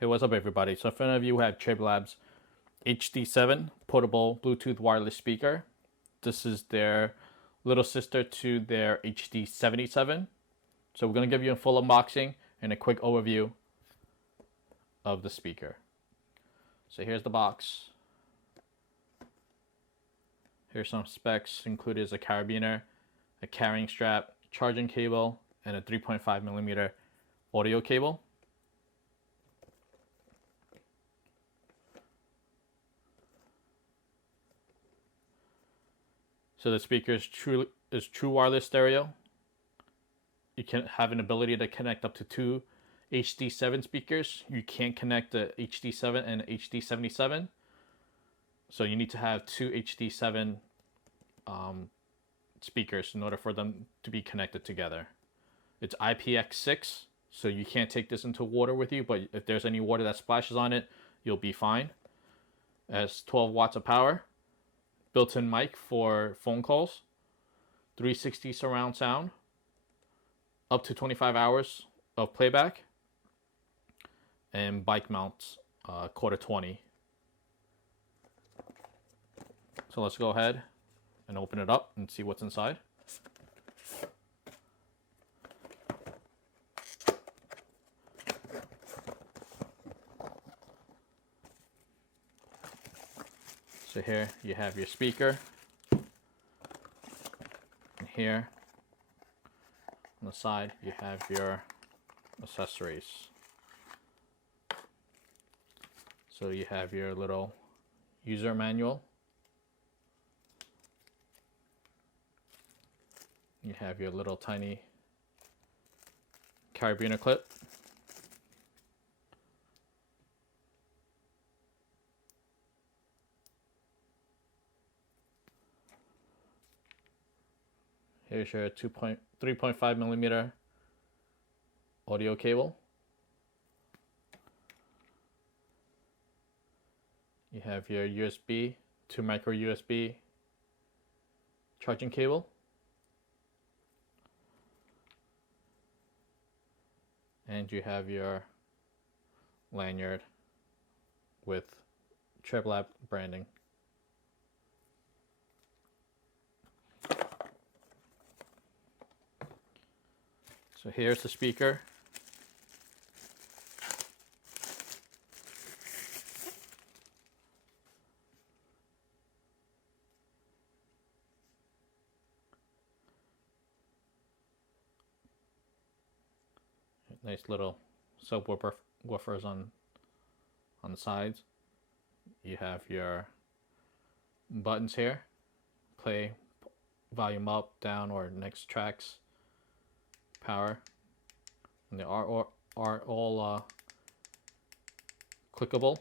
Hey, what's up everybody? So in front of you we have TREBLAB HD7 portable Bluetooth wireless speaker. This is their little sister to their HD77. So we're going to give you a full unboxing and a quick overview of the speaker. So here's the box. Here's some specs. Included is a carabiner, a carrying strap, charging cable, and a 3.5mm audio cable. So the speaker is true wireless stereo. You can have an ability to connect up to two HD7 speakers. You can't connect the HD7 and HD77. So you need to have two HD7 speakers in order for them to be connected together. It's IPX6, so you can't take this into water with you, but if there's any water that splashes on it, you'll be fine. It has 12 watts of power, built-in mic for phone calls, 360 surround sound, up to 25 hours of playback, and bike mounts, quarter 20. So let's go ahead and open it up and see what's inside. So here you have your speaker, and here on the side you have your accessories. So you have your little user manual, you have your little tiny carabiner clip, here's your 3.5mm audio cable. You have your USB to micro USB charging cable. And you have your lanyard with TREBLAB branding. So here's the speaker. Nice little subwoofers on the sides. You have your buttons here, play, volume up, down, or next tracks, power, and they are all clickable.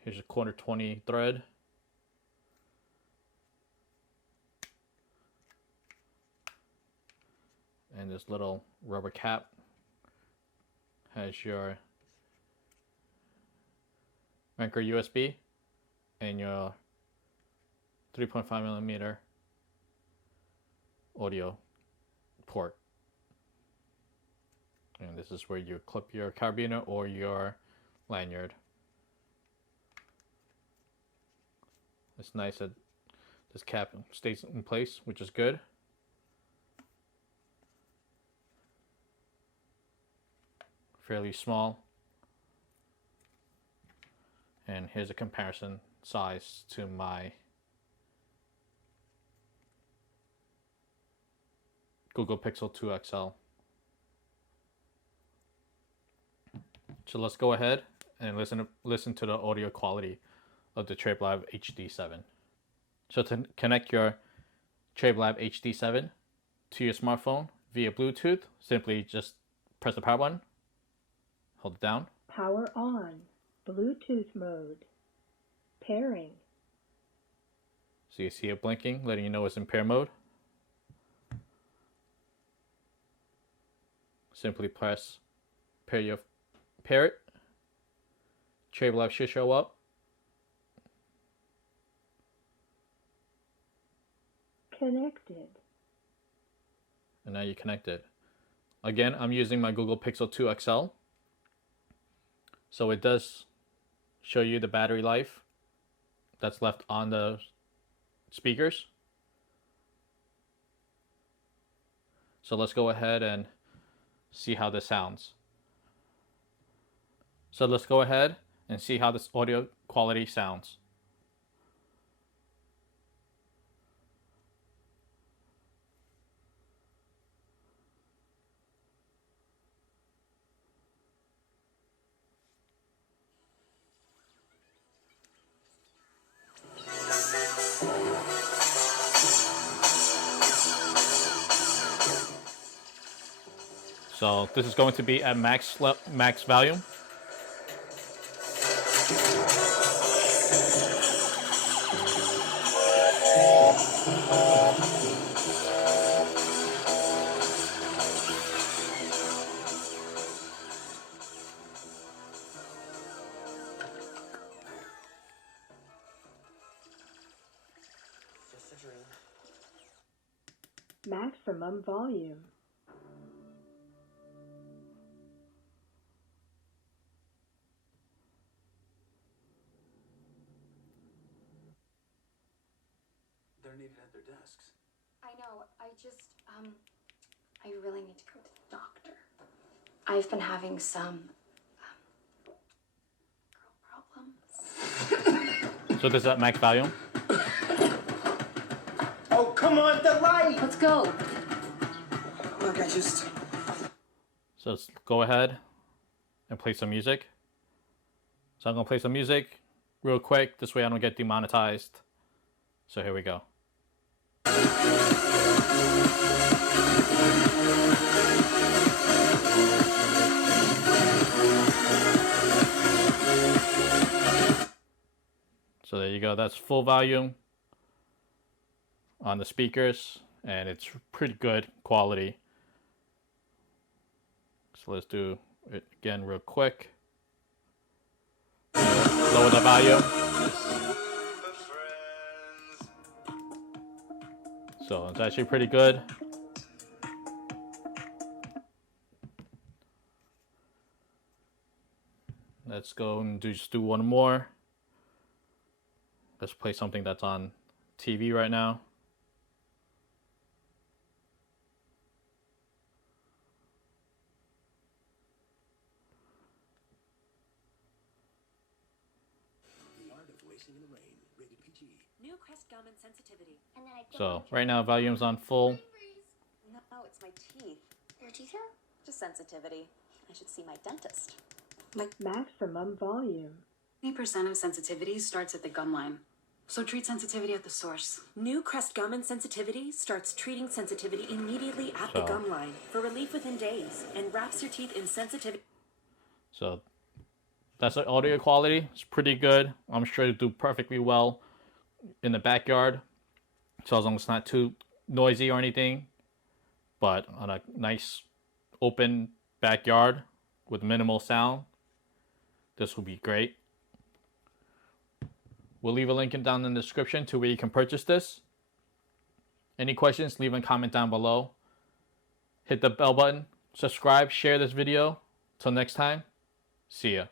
Here's a quarter 20 thread. And this little rubber cap has your micro USB and your 3.5mm audio port. And this is where you clip your carabiner or your lanyard. It's nice that this cap stays in place, which is good. Fairly small. And here's a comparison size to my Google Pixel 2 XL. So let's go ahead and listen to the audio quality of the TREBLAB HD7. So to connect your TREBLAB HD7 to your smartphone via Bluetooth, simply just press the power button, hold it down. Power on, Bluetooth mode, pairing. So you see it blinking, letting you know it's in pair mode. Simply press pair it. TREBLAB should show up. Connected. And now you connect it. Again, I'm using my Google Pixel 2 XL. So it does show you the battery life that's left on the speakers. So let's go ahead and see how this sounds. So let's go ahead and see how this audio quality sounds. So this is going to be at max volume. Just a dream. Maximum volume. They're needed at their desks. I know, I really need to go to the doctor. I've been having some, girl problems. So this is at max volume. Oh, come on, the light! Let's go. Look, I just... So let's go ahead and play some music. So I'm gonna play some music real quick. This way I don't get demonetized. So here we go. So there you go. That's full volume on the speakers, and it's pretty good quality. So let's do it again real quick. Lower the volume. So it's actually pretty good. Let's go and just do one more. Let's play something that's on TV right now. The Art of Racing in the Rain, rated PG. New Crest gum and sensitivity. So right now volume's on full. No, it's my teeth. Your teeth hurt? Just sensitivity. I should see my dentist. Maximum volume. 80% of sensitivity starts at the gum line. So treat sensitivity at the source. New Crest gum and sensitivity starts treating sensitivity immediately at the gum line for relief within days and wraps your teeth in sensitivity. So that's the audio quality. It's pretty good. I'm sure it'll do perfectly well in the backyard. So as long as it's not too noisy or anything, but on a nice open backyard with minimal sound, this will be great. We'll leave a link down in the description to where you can purchase this. Any questions, leave a comment down below. Hit the bell button, subscribe, share this video. Till next time, see ya.